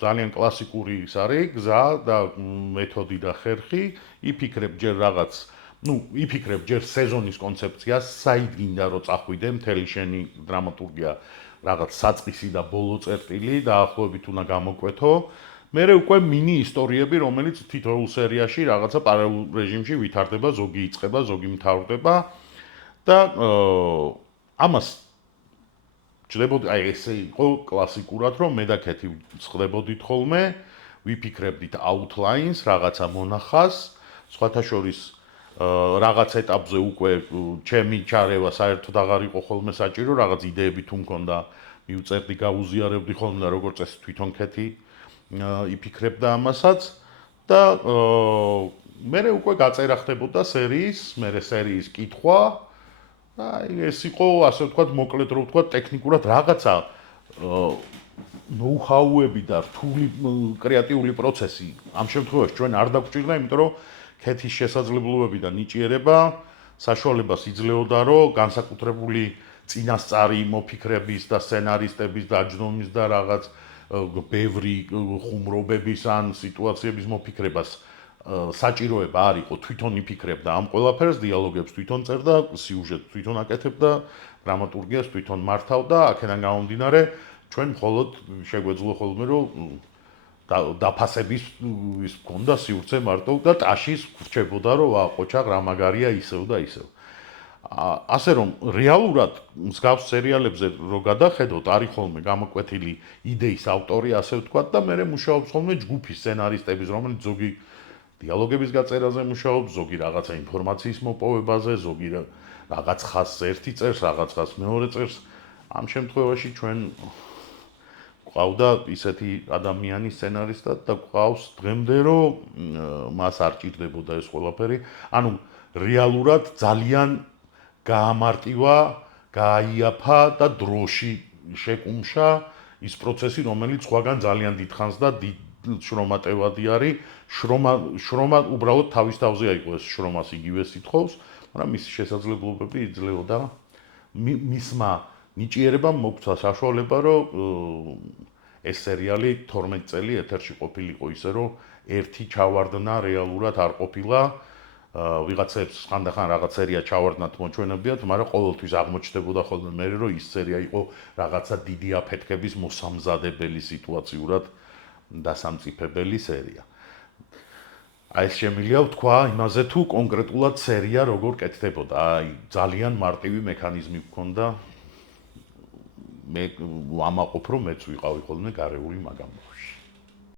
ძალიან კლასიკური ის არის გზა და მეთოდი და ხერხი, იფიქრებ ჯერ რაღაც, იფიქრებ ჯერ სეზონის კონცეფციას, საით გინდა რომ წახვიდე, მთელი შენი დრამატურგია რაღაც საწყისი და ბოლო წერტილი დაახლოებით უნდა გამოკვეთო. მერე უკვე მინი ისტორიები, რომელიც თითოეულ სერიაში რაღაცა პარალელურ რეჟიმში ვითარდება, ზოგი იწყება, ზოგი მთავრდება და ამას ჭდებოდი, აი ესე იყო კლასიკურად, რომ მე და კეთი ვწყდებოდით ხოლმე, ვიფიქრებდით outlines, რაღაცა მონახას, სხვათა შორის რაღაც ეტაპზე უკვე ჩემი ჩარევა საერთოდ აღარ იყო ხოლმე საჭირო, რაღაც იდეები თუ მქონდა, მივწერდი, გაუზიარებდი ხოლმე და როგორც წესი თვითონ კეთი იფიქრებდა ამასაც და მერე უკვე გაწერა ხდებოდა სერიის, მერე სერიის კითხვა. აი ეს იყო ასე ვთქვათ, მოკლედ რომ ვთქვათ, ტექნიკურად რაღაცა ნოუ-ჰაუები და რთული კრეატიული პროცესი ამ შემთხვევაში ჩვენ არ დაგვჭირდა, იმიტომ რომ კეთის შესაძლებლობები და ნიჭიერება საშუალებას იძლეოდა, რომ განსაკუთრებული წინასწარი მოფიქრების და სცენარისტების დაჯდომის და რაღაც ბევრი ხუმრობების ან სიტუაციების მოფიქრებას საჭიროება არ იყო, თვითონ იფიქრებდა ამ ყველაფერს, დიალოგებს თვითონ წერდა, სიუჟეტს თვითონ აკეთებდა, დრამატურგიას თვითონ მართავდა, აქედან გამომდინარე, ჩვენ მხოლოდ შეგვეძლო ხოლმე რომ დაფასების ის მქონდა სივრცე მარტო და ტაშის ვრჩებოდა, რომ ვა, ყოჩაღ რა მაგარია ისევ და ისევ. ასე რომ რეალურად მსგავს სერიალებზე რო გადახედოთ, არის ხოლმე გამოკვეთილი იდეის ავტორი, ასე ვთქვათ და მე მუშაობს ხოლმე ჯგუფის სცენარისტების, რომელიც ზოგი დიალოგების გაწერაზე მუშაობს, ზოგი რაღაცა ინფორმაციის მოპოვებაზე, ზოგი რაღაც ხაზს ერთი წერს, რაღაც ხაზს მეორე წერს. ამ შემთხვევაში ჩვენ ყავდა ისეთი ადამიანი სცენარისტად და ყავს დღემდე, რომ მას არ ჭირდებოდა ეს ყველაფერი. ანუ რეალურად ძალიან გაამარტივა, გააიაფა და დროში შეკუმშა ის პროცესი, რომელიც სხვაგან ძალიან დიდხანს და შრომატევადი არის. შრომა უბრალოდ თავის თავზე აიყო ეს შრომას იგივე სითხოვს, მაგრამ მისი შესაძლებლობები იძლეოდა მისმა ნიჭიერებამ მოგცა საშუალება, რომ ეს სერიალი 12 წელი ეთერში ყოფილიყო ისე, რომ ერთი ჩავარდნა რეალურად არ ყოფილა. ვიღაცებს ხანდახან რაღაც სერია ჩავარდნათ მოჩვენებიათ, მაგრამ ყოველთვის აღმოჩნდებოდა ხოლმე მე, რომ ის სერია იყო რაღაცა დიდი აფეთქების მოსამზადებელი სიტუაციურად დასამწიფებელი სერია. აი ეს შემიძლია ვთქვა იმაზე თუ კონკრეტულად სერია როგორ კეთდებოდა. აი ძალიან მარტივი მექანიზმი გქონდა. მე ვამაყობ, რომ მეც ვიყავი ხოლმე გარეული მაგამ.